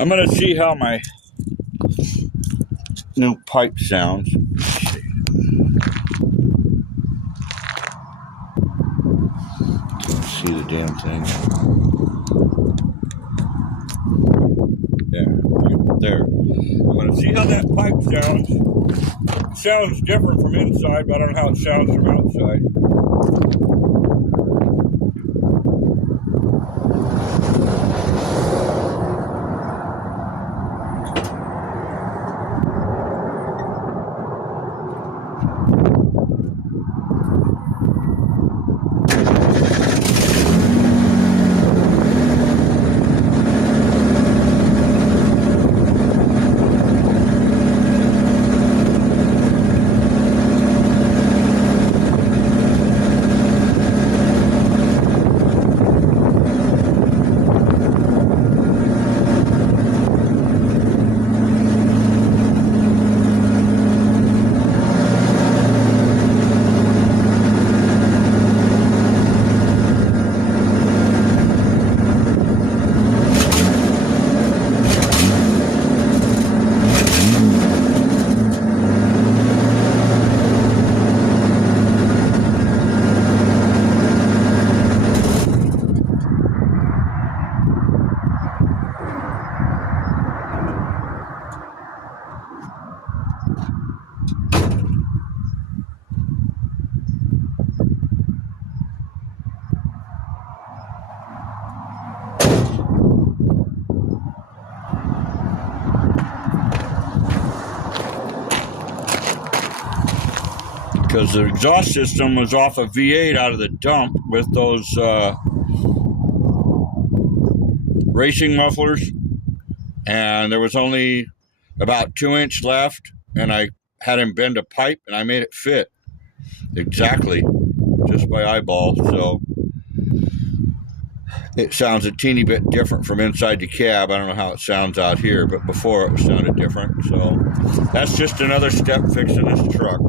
I'm going to see how my new pipe sounds. Can't see the damn thing. Yeah, right there. I'm going to see how that pipe sounds. It sounds different from inside, but I don't know how it sounds from outside. Because the exhaust system was off a V8 out of the dump with those racing mufflers, and there was only about 2-inch left, and I had him bend a pipe and I made it fit exactly just by eyeball. So it sounds a teeny bit different from inside the cab. I don't know how it sounds out here, but before it sounded different. So that's just another step fixing this truck.